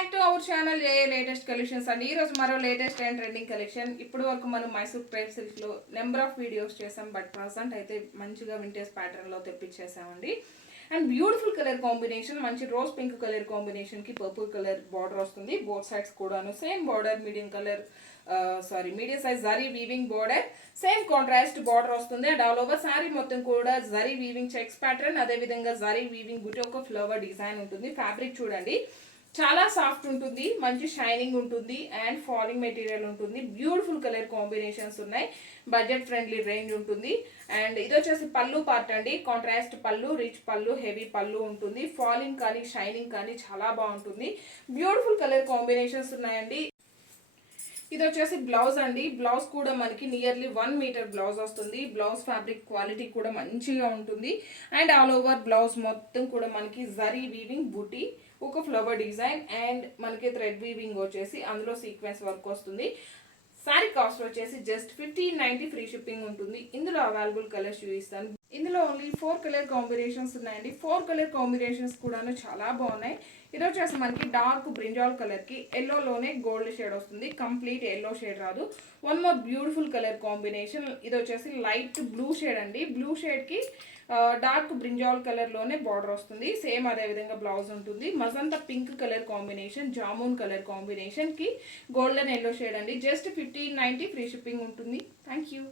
Back to our channel A latest collections అండి. ఈ రోజు మరో లేటెస్ట్ అండ్ ట్రెండింగ్ కలెక్షన్. ఇప్పుడు వరకు మనం మైసూర్ క్రేప్ సిల్క్ లో నెంబర్ ఆఫ్ వీడియోస్ చేసాం, బట్ ప్రజెంట్ అయితే మంచిగా వింటేజ్ ప్యాటర్న్ లో తెప్పించేసామండి. అండ్ బ్యూటిఫుల్ కలర్ కాంబినేషన్, మంచి రోజ్ పింక్ కలర్ కాంబినేషన్ కి పర్పుల్ కలర్ బార్డర్ వస్తుంది. బోత్ సైడ్స్ కూడాను same border, medium size zari weaving border, same contrast border వస్తుంది. అండ్ ఆల్ ఓవర్ సారీ మొత్తం కూడా జరీ వీవింగ్ చెక్స్ ప్యాటర్న్, అదే విధంగా జరీ వీవింగ్ బుట్టి ఒక ఫ్లవర్ డిజైన్ ఉంటుంది. ఫ్యాబ్రిక్ చూడండి, చాలా సాఫ్ట్ ఉంటుంది, మంచి షైనింగ్ ఉంటుంది అండ్ ఫాలింగ్ మెటీరియల్ ఉంటుంది. బ్యూటిఫుల్ కలర్ కాంబినేషన్స్ ఉన్నాయి, బడ్జెట్ ఫ్రెండ్లీ రేంజ్ ఉంటుంది. అండ్ ఇది వచ్చేసి పళ్ళు పార్ట్ అండి. కాంట్రాస్ట్ పళ్ళు, రిచ్ పళ్ళు, హెవీ పళ్ళు ఉంటుంది. ఫాలింగ్ కానీ షైనింగ్ కానీ చాలా బాగుంటుంది. బ్యూటిఫుల్ కలర్ కాంబినేషన్స్ ఉన్నాయండి. ఇది వచ్చేసి బ్లౌజ్ అండి. బ్లౌజ్ కూడా మనకి నియర్లీ 1 మీటర్ బ్లౌజ్ వస్తుంది. బ్లౌజ్ ఫ్యాబ్రిక్ క్వాలిటీ కూడా మంచిగా ఉంటుంది. అండ్ ఆల్ ఓవర్ బ్లౌజ్ మొత్తం కూడా మనకి జరీ వీవింగ్ బూటీ, ఒక ఫ్లవర్ డిజైన్ అండ్ మనకి థ్రెడ్ వీవింగ్ వచ్చేసి అందులో సీక్వెన్స్ వర్క్ వస్తుంది. సారీ కాస్ట్ వచ్చేసి జస్ట్ 1590 ఫ్రీ షిప్పింగ్ ఉంటుంది. ఇందులో అవైలబుల్ కలర్స్ చూపిస్తాను. ఇందులో ఓన్లీ 4 కలర్ కాంబినేషన్స్ ఉన్నాయండి. 4 కలర్ కాంబినేషన్స్ కూడాను చాలా బాగున్నాయి. ఇది వచ్చేసి మనకి డార్క్ బ్రింజాల్ కలర్ కి ఎల్లోలోనే గోల్డ్ షేడ్ వస్తుంది. కంప్లీట్ ఎల్లో షేడ్ రాదు. One more beautiful colour combination, ఇది వచ్చేసి లైట్ బ్లూ షేడ్ అండి. బ్లూ షేడ్ కి డార్క్ బ్రింజాల్ కలర్ లోనే బార్డర్ వస్తుంది. సేమ్ అదే విధంగా బ్లౌజ్ ఉంటుంది. Magenta pink colour combination, jamun colour combination కి గోల్డెన్ ఎల్లో షేడ్ అండి. జస్ట్ 1590 ఫ్రీ షిప్పింగ్ ఉంటుంది. Thank you.